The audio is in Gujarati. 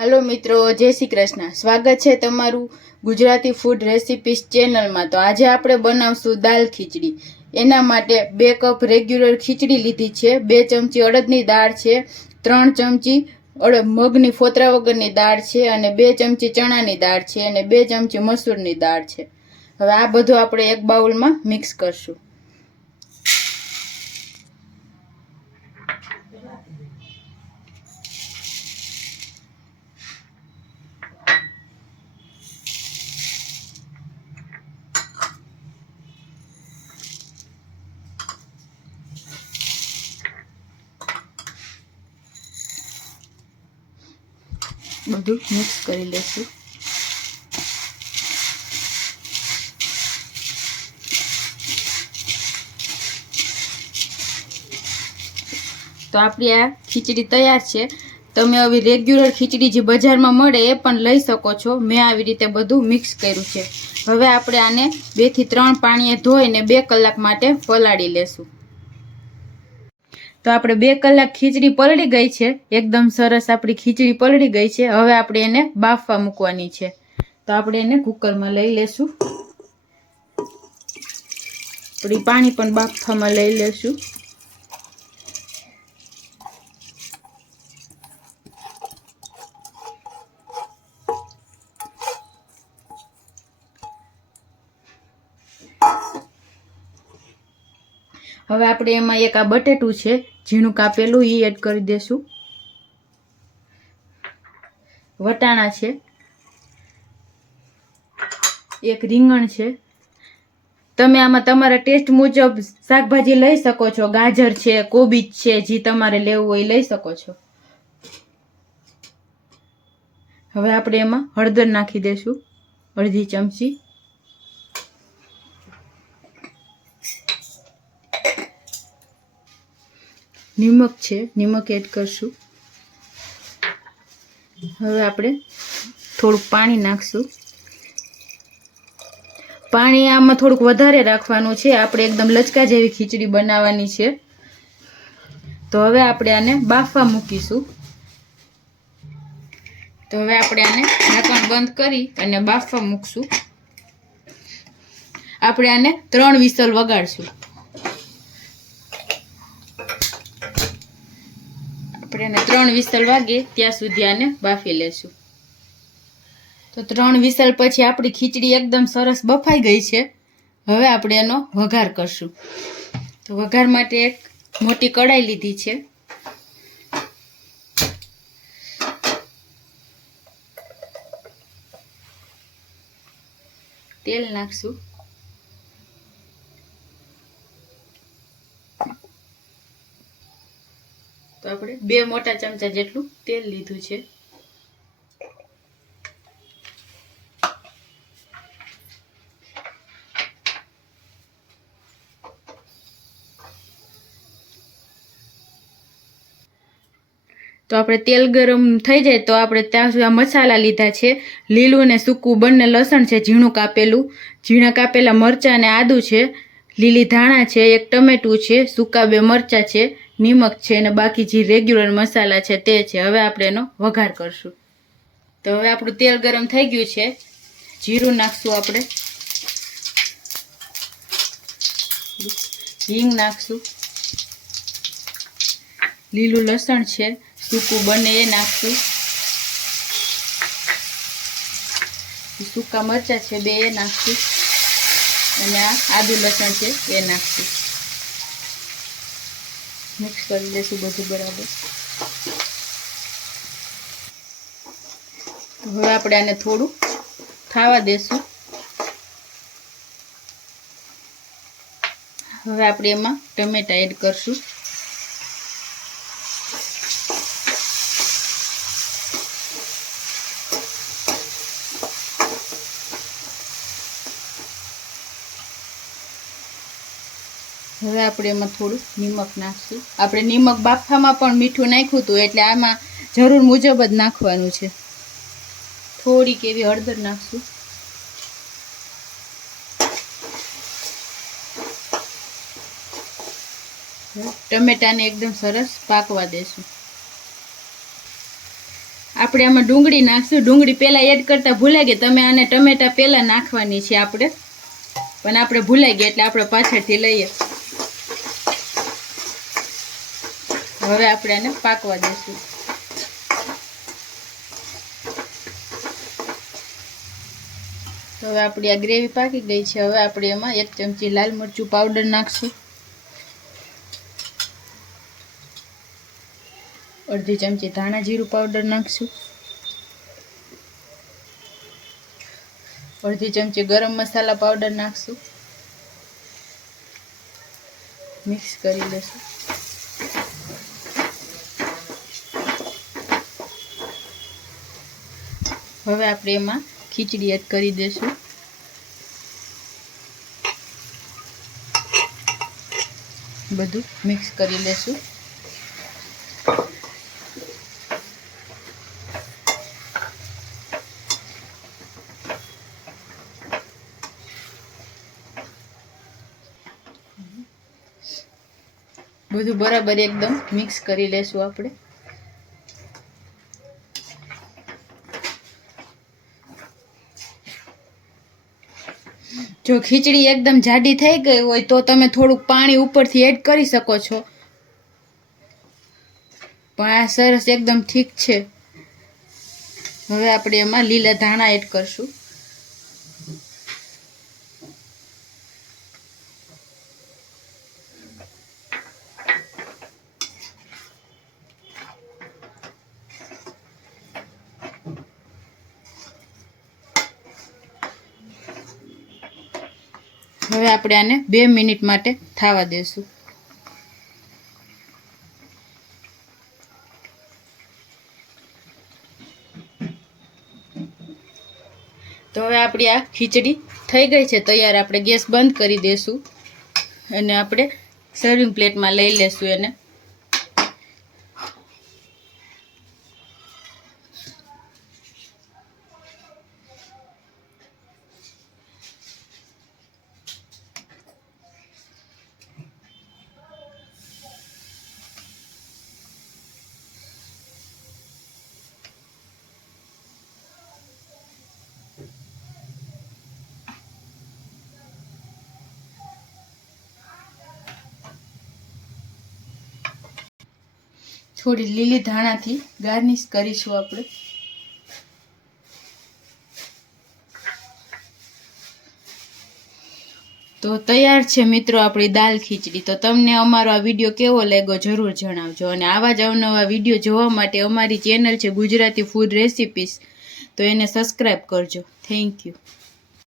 हेलो मित्रों, जय श्री कृष्ण। स्वागत है तमारू गुजराती फूड रेसिपीज चेनल में। तो आज આપણે બનાવશું દાલ ખીચડી। એના માટે 2 કપ રેગ્યુલર ખીચડી લીધી છે, 2 ચમચી અડદની દાળ છે, 3 ચમચી મગની ફોતરા વગરની દાળ છે અને 2 ચમચી ચણાની દાળ છે અને 2 ચમચી મસૂરની દાળ છે। હવે આ બધું આપણે એક બાઉલમાં મિક્સ કરશું। બધું મિક્સ કરી લેશું। તો આપણી આ ખીચડી તૈયાર છે। તમે હવે રેગ્યુલર ખીચડી જે બજારમાં મળે એ પણ લઈ શકો છો। મેં આવી રીતે બધું મિક્સ કર્યું છે। હવે આપણે આને 2 થી 3 પાણીએ ધોઈને 2 કલાક માટે પલાળી લેશું। તો આપણે 2 કલાક ખીચડી પલળી ગઈ છે, એકદમ સરસ આપણી ખીચડી પલળી ગઈ છે। હવે આપણે એને બાફવા મૂકવાની છે। તો આપણે એને કુકરમાં લઈ લેશું। થોડી પાણી પણ બાફવામાં લઈ લેશું। હવે આપણે એમાં એક આ બટેટું છે ઝીણું કાપેલું એ એડ કરી દેશું। વટાણા છે, એક રીંગણ છે। તમે આમાં તમારા ટેસ્ટ મુજબ શાકભાજી લઈ શકો છો। ગાજર છે, કોબીજ છે, જે તમારે લેવું હોય લઈ શકો છો। હવે આપણે એમાં હળદર નાખી દેશું, અડધી ચમચી। નિમક છે, નિમક એડ કરશું। હવે આપણે થોડુંક પાણી નાખશું। પાણી આમાં થોડુંક વધારે રાખવાનું છે, આપણે એકદમ લચકા જેવી ખીચડી બનાવવાની છે। તો હવે આપણે આને બાફવા મૂકીશું। તો હવે આપણે આને ઢાંકણ બંધ કરી અને બાફવા મૂકશું। આપણે આને 3 વિસલ વગાડશું। આપણે એને 3 વિસલ વાગે ત્યાં સુધી આને બાફી લેશું। તો 3 વિસલ પછી આપણી ખીચડી એકદમ સરસ બફાઈ ગઈ છે। હવે આપણે એનો વઘાર કરશું। તો વઘાર માટે એક મોટી કડાઈ લીધી છે। તેલ નાખશું। તો આપણે 2 મોટા ચમચા જેટલું તેલ લીધું છે। તો આપણે તેલ ગરમ થઈ જાય તો આપણે ત્યાં સુધી મસાલા લીધા છે, લીલું ને સૂકું બંને લસણ છે ઝીણું કાપેલું, ઝીણા કાપેલા મરચાં અને આદું છે, લીલી ધાણા છે, એક ટમેટું છે, સૂકા 2 મરચાં છે, નિમક છે અને બાકી જે રેગ્યુલર મસાલા છે તે છે। હવે આપણે એનો વઘાર કરશું। તો હવે આપણું તેલ ગરમ થઈ ગયું છે, જીરું નાખશું, આપણે હિંગ નાખશું, લીલું લસણ છે સૂકું બંને એ નાખશું, સૂકા મરચાં છે 2 એ નાખશું અને આ આદુ લસણ છે એ નાખશું। મિક્સ કરી દઈશું બધું બરાબર। હવે આપણે આને થોડું થાવા દેશું। હવે આપણે એમાં ટમેટા એડ કરશું। હવે આપણે એમાં થોડું નિમક નાખશું। આપણે નિમક બાફવામાં પણ મીઠું નાખ્યું હતું એટલે આમાં જરૂર મુજબ જ નાખવાનું છે। થોડીક એવી હળદર નાખશું। ટમેટાને એકદમ સરસ પાકવા દેશું। આપણે આમાં ડુંગળી નાખશું. ડુંગળી પહેલાં એડ કરતાં ભૂલાઈ ગઈ. તમે આને ટમેટા પહેલાં નાખવાની છે આપણે, પણ આપણે ભૂલાઈ ગયા એટલે આપણે પાછળથી લઈએ. હવે આપણે આને પાકવા દઈશું. તો હવે આપણી આ ગ્રેવી પાકી ગઈ છે. હવે આપણે એમાં 1 ચમચી લાલ મરચું પાવડર નાખશું, અડધી ચમચી ધાણા જીરું પાવડર નાખશું, અડધી ચમચી ગરમ મસાલા પાવડર નાખશું. મિક્સ કરી લેશું. હવે આપણે એમાં ખીચડી એડ કરી દઈશું. બધું મિક્સ કરી લેશું. બધું બરાબર એકદમ મિક્સ કરી લેશું આપણે. જો ખીચડી એકદમ જાડી થઈ ગઈ હોય તો તમે થોડુંક પાણી ઉપરથી એડ કરી શકો છો, પણ આ સરસ એકદમ ઠીક છે. હવે આપણે એમાં લીલા ધાણા એડ કરશું. હવે આપણે આને 2 મિનિટ માટે થવા દેશું. તો હવે આપણી આ ખીચડી થઈ ગઈ છે તૈયાર. આપણે ગેસ બંધ કરી દઈશું અને આપણે સર્વિંગ પ્લેટમાં લઈ લેશું એને. થોડી લીલી ધાણાથી ગાર્નિશ કરીશું આપણે. તો તૈયાર છે મિત્રો આપણી દાલ ખીચડી. તો તમને અમારો આ વિડીયો કેવો લાગ્યો જરૂર જણાવજો, અને આવા જ અવનવા વિડીયો જોવા માટે અમારી ચેનલ છે ગુજરાતી ફૂડ રેસિપીસ, તો એને સબસ્ક્રાઈબ કરજો. Thank you.